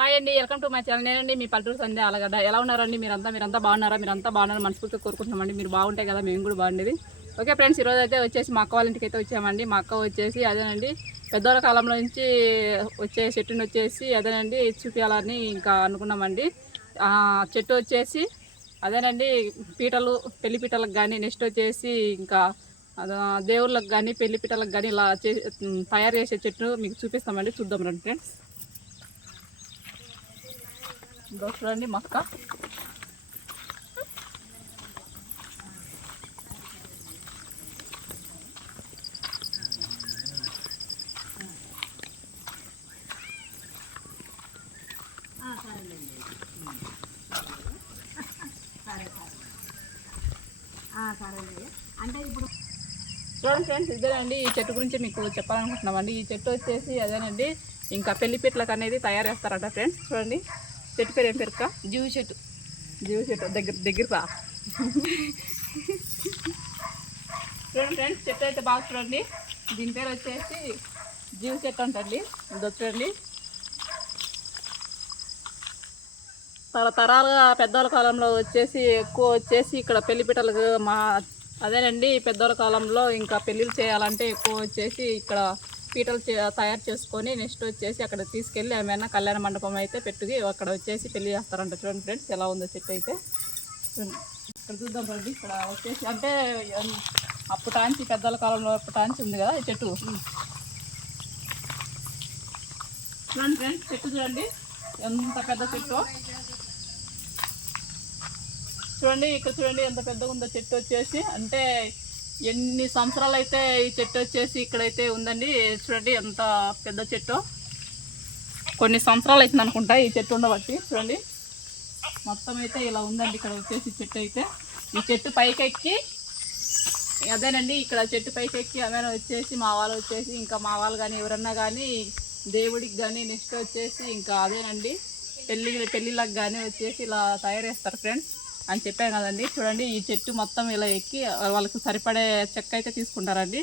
Hi అండి welcome to my channel. నేనండి మీ పల్లెటూరు సందే అలగడ్డ. ఎలా ఉన్నారండి? మీరంతా మీరంతా బాగున్నారా? మీరంతా బాగున్నారా మనస్ఫూర్తిగా కోరుకుంటున్నామండి. మీరు బాగుంటాయి కదా మేము కూడా బాగుండేది. ఓకే ఫ్రెండ్స్ ఈరోజు అయితే వచ్చేసి మా అక్క వాళ్ళ ఇంటికి అయితే వచ్చామండి. మా అక్క వచ్చేసి అదేనండి పెద్దోళ్ళ కాలంలో నుంచి వచ్చే చెట్టుని వచ్చేసి అదేనండి చూపించాలని ఇంకా అనుకున్నామండి. చెట్టు వచ్చేసి అదేనండి పీటలు పెళ్ళి పీటలకు కానీ నెక్స్ట్ వచ్చేసి ఇంకా దేవుళ్ళకి కానీ పెళ్ళి పీటలకు కానీ ఇలా చే తయారు చేసే చెట్టు మీకు చూపిస్తామండి. చూద్దాం రండి ఫ్రెండ్స్. ఇంకో చూడండి మక్క. చూడండి ఫ్రెండ్స్ ఇదేనండి ఈ చెట్టు గురించి మీకు చెప్పాలనుకుంటున్నామండి. ఈ చెట్టు వచ్చేసి అదేనండి ఇంకా పెళ్ళి అనేది తయారు చేస్తారట ఫ్రెండ్స్ చూడండి. చెట్టు పేరు ఏం పేరుక జీవ చెట్టు. జీవ చెట్టు. దగ్గర దగ్గర రా చూడండి ఫ్రెండ్స్ చెట్టు అయితే బాగా చూడండి. దీని పేరు వచ్చేసి జీవ చెట్టు అంటండి. ఇది చూడండి తరతరాలుగా పెద్దోళ్ళ కాలంలో వచ్చేసి ఎక్కువ వచ్చేసి ఇక్కడ పెళ్ళి పీటలకు మా అదేనండి పెద్దోళ్ళ కాలంలో ఇంకా పెళ్ళిళ్ళు చేయాలంటే ఎక్కువ వచ్చేసి ఇక్కడ పీటలు తయారు చేసుకొని నెక్స్ట్ వచ్చేసి అక్కడ తీసుకెళ్ళి ఏమైనా కళ్యాణ మండపం అయితే పెట్టుకి అక్కడ వచ్చేసి పెళ్ళి చేస్తారంట చూడండి ఫ్రెండ్స్ ఎలా ఉందో చెట్టు అయితే. ఇక్కడ చూద్దాం రండి ఇక్కడ వచ్చేసి అంటే ఎన్- అప్పటాంచి పెద్దల కాలంలో అప్పటాంచి ఉంది కదా ఈ చెట్టు. చూడండి ఫ్రెండ్స్ చెట్టు చూడండి ఎంత పెద్ద చెట్టు. చూడండి ఇక్కడ చూడండి ఎంత పెద్దగా ఉందో చెట్టు వచ్చేసి అంటే ఎన్ని సంవత్సరాలు అయితే ఈ చెట్టు వచ్చేసి ఇక్కడైతే ఉందండి చూడండి ఎంత పెద్ద చెట్టు. కొన్ని సంవత్సరాలు అవుతుంది అనుకుంటా ఈ చెట్టు ఉండబట్టి చూడండి. మొత్తం అయితే ఇలా ఉందండి ఇక్కడ వచ్చేసి చెట్టు అయితే. ఈ చెట్టు పైకెక్కి అదేనండి ఇక్కడ చెట్టు పైకెక్కి ఏమైనా వచ్చేసి మా వాళ్ళు వచ్చేసి ఇంకా మా వాళ్ళు కానీ ఎవరన్నా కానీ దేవుడికి కానీ నెక్స్ట్ వచ్చేసి ఇంకా అదేనండి పెళ్ళి పెళ్ళిళ్ళకి కానీ వచ్చేసి ఇలా తయారు చేస్తారు ఫ్రెండ్స్ అని చెప్పాను కదండి. చూడండి ఈ చెట్టు మొత్తం ఇలా ఎక్కి వాళ్ళకి సరిపడే చెక్క అయితే తీసుకుంటారండి.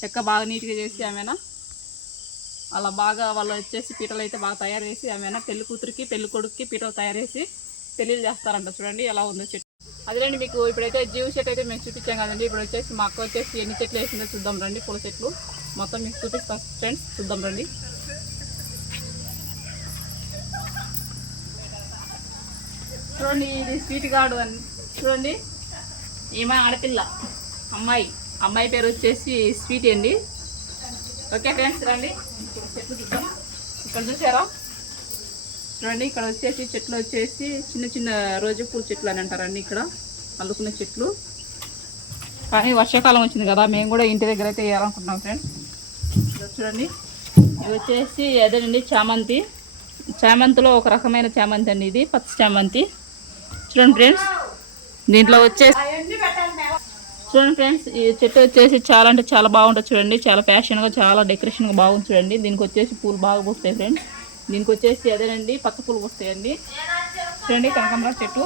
చెక్క బాగా నీట్గా చేసి ఆమెనా అలా బాగా వాళ్ళు వచ్చేసి పీటలు అయితే బాగా తయారు చేసి ఏమైనా పెళ్ళి కూతురికి పెళ్ళి కొడుకుకి పీటలు తయారు చేసి పెళ్ళిళ్ళు చేస్తారంట. చూడండి ఎలా ఉందో చెట్టు. అదేనండి మీకు ఇప్పుడైతే జీవ చెట్టు అయితే మేము చూపించాం కదండి. ఇప్పుడు వచ్చేసి మా అక్క వచ్చేసి ఎన్ని చెట్లు వేసిందో చూద్దాం రండి పూల చెట్లు. మొత్తం మీకు చూపిస్తాం ఫ్రెండ్స్ చూద్దాం రండి. చూడండి ఇది స్వీట్ గార్డు అని. చూడండి ఈమె ఆడపిల్ల అమ్మాయి. అమ్మాయి పేరు వచ్చేసి స్వీట్ అండి. ఓకే ఫ్రెండ్స్ రండి. చెట్లు చూద్దాం ఇక్కడ చూసారా? చూడండి ఇక్కడ వచ్చేసి చెట్లు వచ్చేసి చిన్న చిన్న రోజు పూల చెట్లు అని అంటారండి ఇక్కడ అల్లుకునే చెట్లు. కానీ వర్షాకాలం వచ్చింది కదా మేము కూడా ఇంటి దగ్గర అయితే వేయాలనుకుంటున్నాం ఫ్రెండ్స్. చూడండి ఇవి వచ్చేసి అదేనండి చామంతి. చామంతిలో ఒక రకమైన చామంతి అండి ఇది పచ్చ చామంతి. చూడండి ఫ్రెండ్స్. దీంట్లో వచ్చేసి చూడండి ఫ్రెండ్స్ ఈ చెట్టు వచ్చేసి చాలా అంటే చాలా బాగుంటుంది చూడండి. చాలా ఫ్యాషన్గా చాలా డెకరేషన్గా బాగుంది చూడండి. దీనికి వచ్చేసి పూలు బాగా పూస్తాయి ఫ్రెండ్స్. దీనికి వచ్చేసి అదేనండి పచ్చ పూలు పూస్తాయండి. చూడండి కనకాంబర చెట్టు.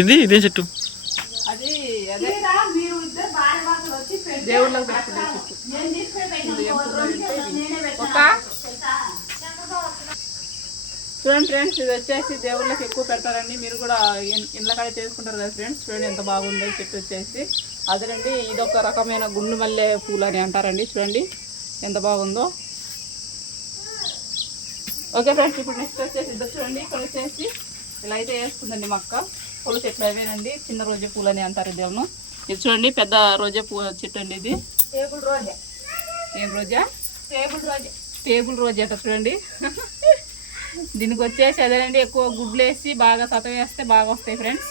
ఇది ఇదే చెట్టు. అది అదే. దేవుళ్ళకి చెట్టు నేను తీసుకుని పెట్టిన ఇది ఏం ఫోటో పువ్వులు అంటే ఇవి. నేనే ఒక పెట్టినా చూడండి ఫ్రెండ్స్ ఇది వచ్చేసి దేవుళ్ళకి ఎక్కువ పెడతారండి. మీరు కూడా ఇన్- ఇండ్ల కాడ చేసుకుంటారు కదా ఫ్రెండ్స్ చూడండి ఎంత బాగుందో చెట్టు వచ్చేసి. అదేనండి ఇది ఒక రకమైన గుండు మల్లె పూలు అని అంటారండి. చూడండి ఎంత బాగుందో. ఓకే ఫ్రెండ్స్ ఇప్పుడు నెక్స్ట్ వచ్చేసి ఇది చూడండి. ఇక్కడ వచ్చేసి ఇలా అయితే వేసుకుందండి మొక్క పూల చెట్లు అవేనండి. చిన్న రోజా పూలు అని అంటారు దేవును ఇది చూడండి పెద్ద రోజా పూ చెట్టు అండి ఇది. టేబుల్ రోజే. ఏం రోజా? టేబుల్ రోజే. టేబుల్ రోజు అట చూడండి. దీనికి వచ్చేసి అదేనండి ఎక్కువ గుడ్లు వేసి బాగా సత వేస్తే బాగా వస్తాయి ఫ్రెండ్స్.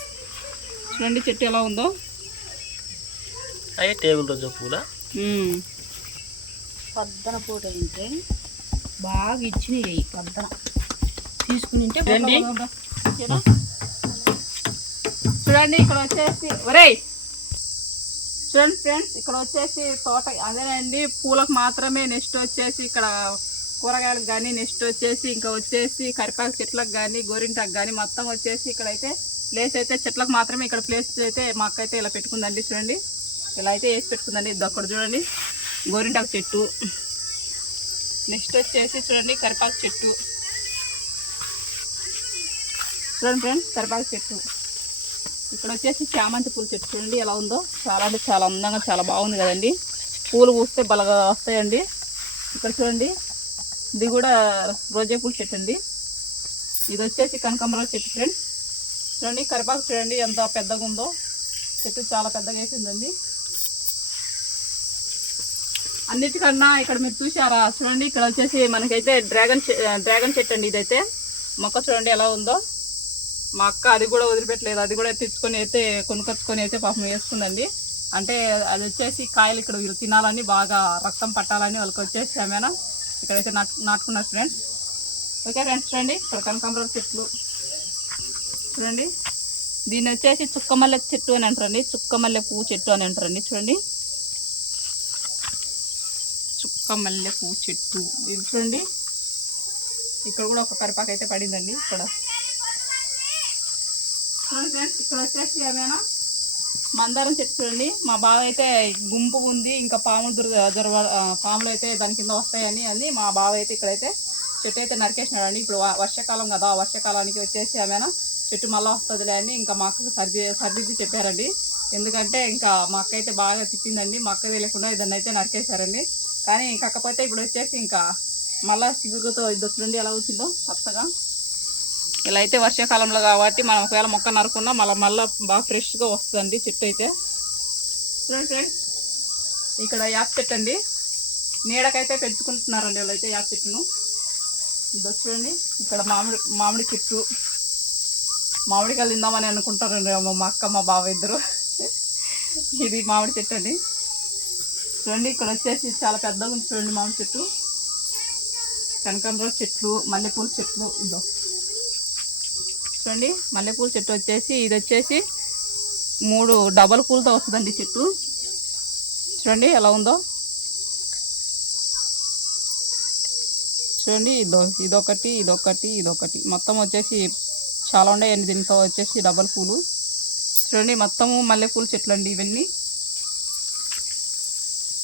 చూడండి చెట్టు ఎలా ఉందో. అయ్యే టేబుల్ రోజు పూల. పద్దన పూట తింటే బాగా ఇచ్చినాయి పద్దన. తీసుకుని? చూడండి ఇక్కడ వచ్చేసి ఒరేయ్! చూడండి ఫ్రెండ్స్ ఇక్కడ వచ్చేసి తోట అదేనండి పూలకు మాత్రమే నెక్స్ట్ వచ్చేసి ఇక్కడ కూరగాయలకు కానీ నెక్స్ట్ వచ్చేసి ఇంకా వచ్చేసి కరిపాకు చెట్లకు కానీ గోరింటాకు కానీ మొత్తం వచ్చేసి ఇక్కడైతే ప్లేస్ అయితే చెట్లకు మాత్రమే ఇక్కడ ప్లేస్ అయితే మాకైతే ఇలా పెట్టుకుందండి చూడండి. ఇలా అయితే వేసి పెట్టుకుందండి. ఇది అక్కడ చూడండి. గోరింటాకు చెట్టు. నెక్స్ట్ వచ్చేసి చూడండి కరిపాకు చెట్టు. చూడండి ఫ్రెండ్స్ కరిపాకు చెట్టు. ఇక్కడ వచ్చేసి చామంతి పూల చెట్టు చూడండి ఎలా ఉందో. చాలా అంటే చాలా అందంగా చాలా బాగుంది కదండి. పూలు పూస్తే బలగా వస్తాయండి. ఇక్కడ చూడండి. ఇది కూడా రోజా పూల చెట్టు అండి. ఇది వచ్చేసి కనకాంబరాల చెట్టు ఫ్రెండ్స్. చూడండి కరిపాకు చూడండి ఎంత పెద్దగా ఉందో. చెట్టు చాలా పెద్దగా వేసిందండి. అన్నిటికన్నా ఇక్కడ మీరు చూసారా చూడండి ఇక్కడ వచ్చేసి మనకైతే డ్రాగన్ డ్రాగన్ చెట్టు అండి ఇదైతే. మొక్క చూడండి ఎలా ఉందో. మా అక్క అది కూడా వదిలిపెట్టలేదు. అది కూడా తెచ్చుకొని అయితే కొనుకొచ్చుకొని అయితే పాపం వేసుకుందండి. అంటే అది వచ్చేసి కాయలు ఇక్కడ వీళ్ళు తినాలని బాగా రక్తం పట్టాలని వాళ్ళకి వచ్చేసి ఆమెనా ఇక్కడైతే నాటు నాటుకున్నారు ఫ్రెండ్స్. ఓకే ఫ్రెండ్స్ చూడండి. ఇక్కడ కనకాంబరం చెట్లు. చూడండి. దీన్ని వచ్చేసి చుక్కమల్లె చెట్టు అని అంటారండి. చుక్కమల్లె పువ్వు చెట్టు అని అంటారండి. చూడండి. చుక్కమల్లె పువ్వు చెట్టు. ఇది చూడండి. ఇక్కడ కూడా ఒక కరిపాకు అయితే పడిందండి. ఇక్కడ. చూడండి ఫ్రెండ్స్ ఇక్కడ వచ్చేసి ఏమైనా మందారం చెట్టు చూడండి. మా బావ అయితే గుంపు ఉంది ఇంకా పాములు దుర్గ దొరవ పాములు అయితే దాని కింద వస్తాయని అని మా బావ అయితే ఇక్కడైతే చెట్టు అయితే నరికేసినాడండి ఇప్పుడు వర్షాకాలం కదా వర్షాకాలానికి వచ్చేసి ఏమైనా చెట్టు మళ్ళీ వస్తుందిలే అని ఇంకా మా అక్కకు సర్ది సర్దిద్ది చెప్పారండి. ఎందుకంటే ఇంకా మా అక్క అయితే బాగా తిట్టిందండి. మా అక్క తెలియకుండా ఇదన్నీ అయితే నరికేశారండి. కానీ కాకపోతే ఇప్పుడు వచ్చేసి ఇంకా మళ్ళీ సిగురుతో ఇది చూడండి ఎలా వచ్చిందో కొత్తగా ఇలా అయితే వర్షాకాలంలో కాబట్టి మనం ఒకవేళ మొక్క నరుకున్నా మళ్ళీ మళ్ళీ బాగా ఫ్రెష్గా వస్తుందండి చెట్టు అయితే. చూడండి ఫ్రెండ్స్ ఇక్కడ యాప్ చెట్టు అండి. నీడకైతే పెంచుకుంటున్నారండి వీళ్ళైతే యాప్ చెట్టును. ఇదో చూడండి ఇక్కడ మామిడి మామిడి చెట్టు. మామిడికాయలు తిందామని అనుకుంటారండి మా అక్క మా బావ ఇద్దరు. ఇది మామిడి చెట్టు అండి. చూడండి ఇక్కడ వచ్చేసి చాలా పెద్దగా ఉంది చూడండి మామిడి చెట్టు. కనకాంబరం చెట్లు మల్లెపూల చెట్లు ఇదో. చూడండి. మల్లెపూల చెట్టు వచ్చేసి ఇది వచ్చేసి మూడు డబల్ పూలతో వస్తుందండి చెట్టు. చూడండి ఎలా ఉందో. చూడండి ఇదో ఇదొకటి ఇదొకటి ఇదొకటి. మొత్తం వచ్చేసి చాలా ఉన్నాయండి దీనితో వచ్చేసి డబల్ పూలు. చూడండి మొత్తము మల్లెపూల చెట్లు అండి ఇవన్నీ.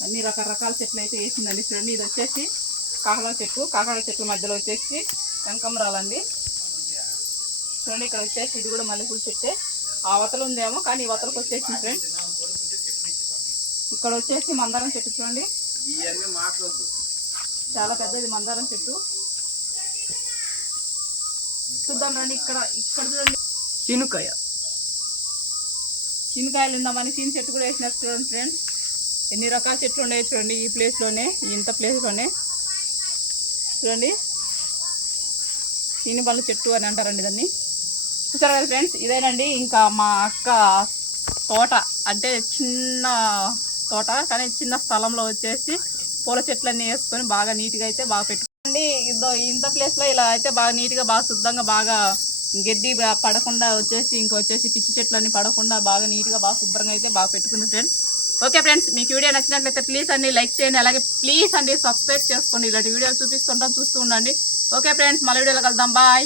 అన్ని రకరకాల చెట్లు అయితే వేసిందండి. చూడండి ఇది వచ్చేసి కాకడ చెట్టు. కాకడ చెట్ల మధ్యలో వచ్చేసి కనకంబరాలండి. చూడండి ఇక్కడ వచ్చేసి ఇది కూడా మల్లెపూల చెట్టే. ఆ వతలు ఉందేమో కానీ ఈ వతలకు వచ్చేసింది ఫ్రెండ్స్. ఇక్కడ వచ్చేసి మందారం చెట్టు చూడండి. చాలా పెద్దది మందారం చెట్టు. చూద్దాం రండి ఇక్కడ ఇక్కడ చూడండి. చినుకాయ. చిన్నకాయలు ఉందామని చిన్న చెట్టు కూడా వేసినట్టు చూడండి ఫ్రెండ్స్. ఎన్ని రకాల చెట్లు ఉన్నాయి చూడండి ఈ ప్లేస్లోనే ఇంత ప్లేస్లోనే చూడండి. బల్ల చెట్టు అని అంటారండి దాన్ని. చూసారు కదా ఫ్రెండ్స్? ఇదేనండి ఇంకా మా అక్క తోట. అంటే చిన్న తోట కానీ చిన్న స్థలంలో వచ్చేసి పూల చెట్లన్నీ వేసుకొని బాగా నీట్గా అయితే బాగా పెట్టుకోండి. ఇదో ఇంత ప్లేస్లో ఇలా అయితే బాగా నీట్గా బాగా శుద్ధంగా బాగా గడ్డి పడకుండా వచ్చేసి ఇంకా వచ్చేసి పిచ్చి చెట్లన్నీ పడకుండా బాగా నీట్గా బాగా శుభ్రంగా అయితే బాగా పెట్టుకుంది ఫ్రెండ్స్. ఓకే ఫ్రెండ్స్ మీకు వీడియో నచ్చినట్లయితే ప్లీజ్ అండి లైక్ చేయండి అలాగే ప్లీజ్ అండి సబ్స్క్రైబ్ చేసుకోండి. ఇలాంటి వీడియోలు చూపిస్తుంటాం చూస్తూ ఉండండి. ఓకే ఫ్రెండ్స్ మళ్ళీ వీడియోలో కలుద్దాం. బాయ్